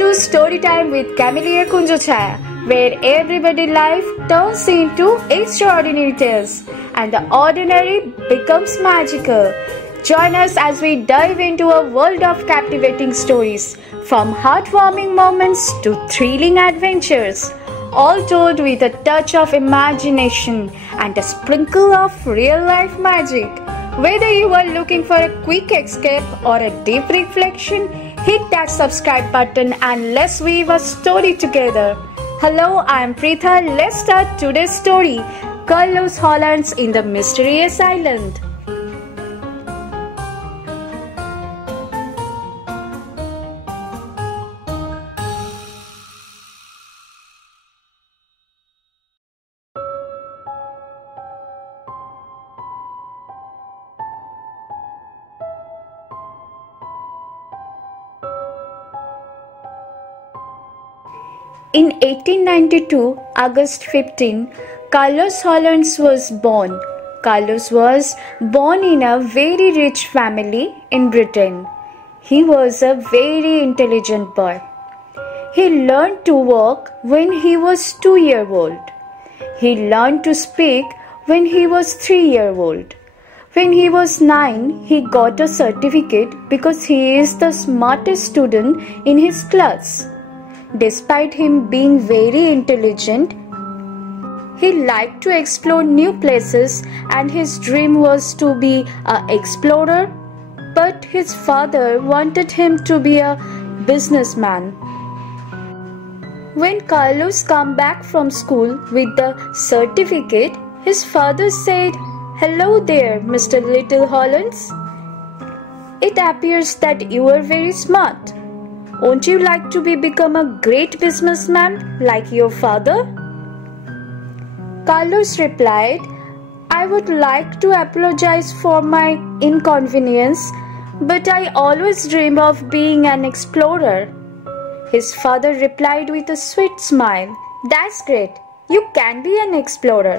to Storytime with Camelia Kunjochaya, where everyday life turns into extraordinary tales and the ordinary becomes magical. Join us as we dive into a world of captivating stories, from heartwarming moments to thrilling adventures, all told with a touch of imagination and a sprinkle of real-life magic. Whether you are looking for a quick escape or a deep reflection, hit that subscribe button and let's weave a story together. Hello, I am Preetha. Let's start today's story, Hollands in the Mysterious Island. In 1892, August 15, Carlos Hollands was born. Carlos was born in a very rich family in Britain. He was a very intelligent boy. He learned to walk when he was 2 years old. He learned to speak when he was 3 years old. When he was 9, he got a certificate because he is the smartest student in his class. Despite him being very intelligent, he liked to explore new places and his dream was to be an explorer, but his father wanted him to be a businessman. When Carlos came back from school with the certificate, his father said, "Hello there, Mr. Little Hollands. It appears that you are very smart. Won't you like to become a great businessman like your father?" Carlos replied, "I would like to apologize for my inconvenience, but I always dream of being an explorer." His father replied with a sweet smile, "That's great. You can be an explorer,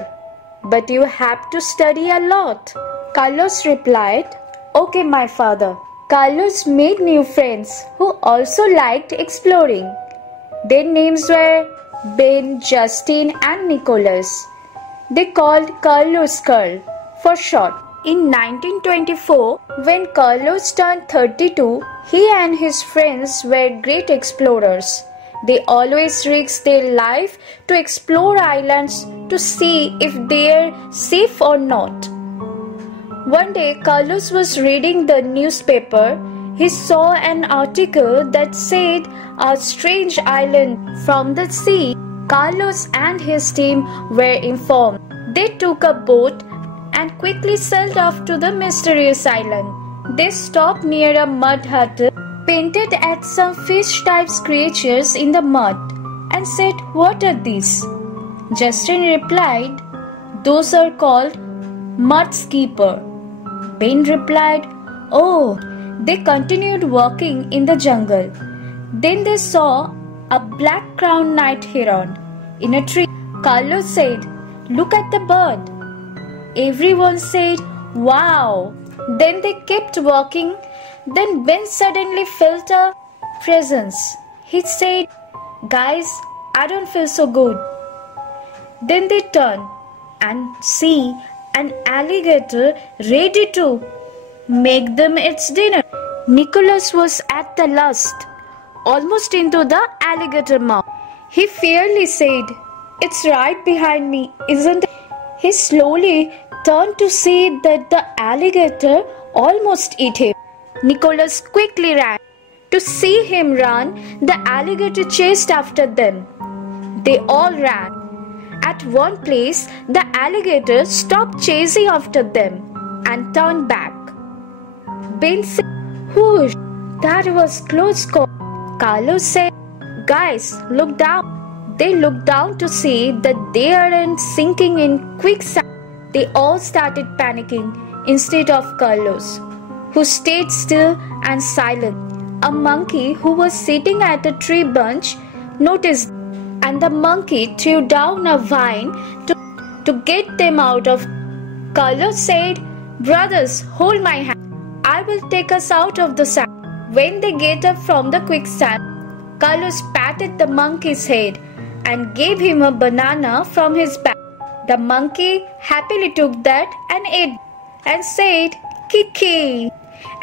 but you have to study a lot." Carlos replied, "Okay, my father." Carlos made new friends who also liked exploring. Their names were Ben, Justin, and Nicholas. They called Carlos Carl for short. In 1924, when Carlos turned 32, he and his friends were great explorers. They always risked their life to explore islands to see if they are safe or not. One day, Carlos was reading the newspaper. He saw an article that said a strange island from the sea. Carlos and his team were informed. They took a boat and quickly sailed off to the mysterious island. They stopped near a mud hut, painted at some fish-type creatures in the mud, and said, "What are these?" Justin replied, "Those are called mudskipper." Ben replied, "Oh." They continued walking in the jungle. Then they saw a black-crowned night heron in a tree. Carlos said, "Look at the bird." Everyone said, "Wow." Then they kept walking. Then Ben suddenly felt a presence. He said, "Guys, I don't feel so good." Then they turned and see an alligator ready to make them its dinner. Nicholas was at the last, almost into the alligator mouth. He fairly said, "It's right behind me, isn't it?" He slowly turned to see that the alligator almost ate him. Nicholas quickly ran. To see him run, the alligator chased after them. They all ran. At one place, the alligator stopped chasing after them and turned back. Ben said, "Whoosh, that was close call." Carlos said, "Guys, look down." They looked down to see that they aren't sinking in quicksand. They all started panicking instead of Carlos, who stayed still and silent. A monkey who was sitting at a tree branch noticed, and the monkey threw down a vine to get them out of. Carlos said, "Brothers, hold my hand. I will take us out of the sand." When they get up from the quicksand, Carlos patted the monkey's head and gave him a banana from his bag. The monkey happily took that and ate and said, "Kiki,"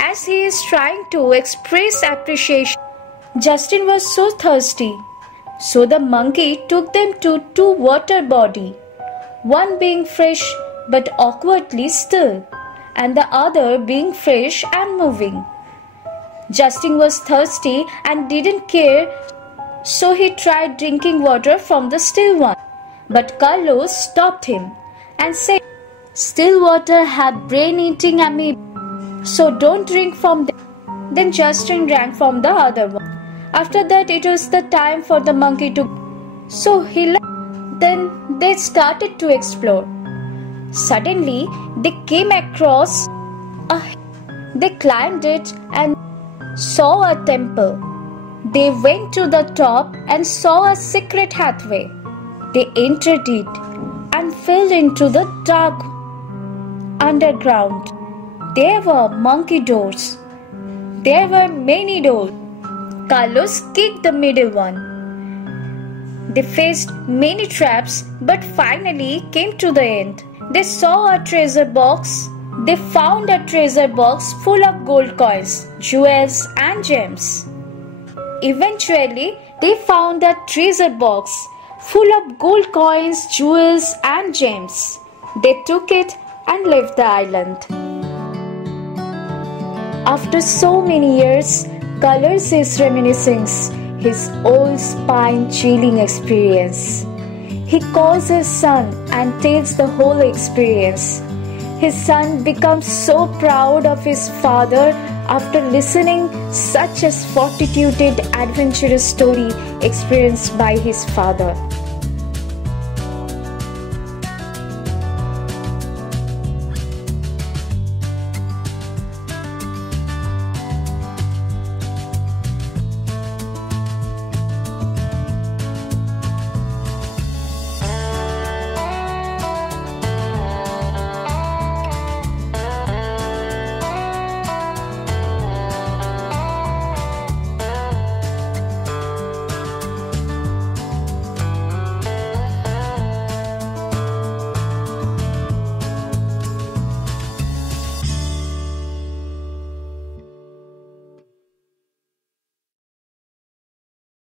as he is trying to express appreciation. Justin was so thirsty, so the monkey took them to two water bodies, one being fresh but awkwardly still, and the other being fresh and moving. Justin was thirsty and didn't care, so he tried drinking water from the still one. But Carlos stopped him and said, "Still water have brain-eating amoeba, so don't drink from them." Then Justin drank from the other one. After that, it was the time for the monkey to go. So he left. Then they started to explore. Suddenly, they came across a hill. They climbed it and saw a temple. They went to the top and saw a secret pathway. They entered it and fell into the dark underground. There were monkey doors. There were many doors. Carlos kicked the middle one. They faced many traps but finally came to the end. They saw a treasure box. They found a treasure box full of gold coins, jewels and gems. Eventually, they found a treasure box full of gold coins, jewels and gems. They took it and left the island. After so many years, Carlos is reminiscing his old spine-chilling experience. He calls his son and tells the whole experience. His son becomes so proud of his father after listening such a fortitude adventurous story experienced by his father.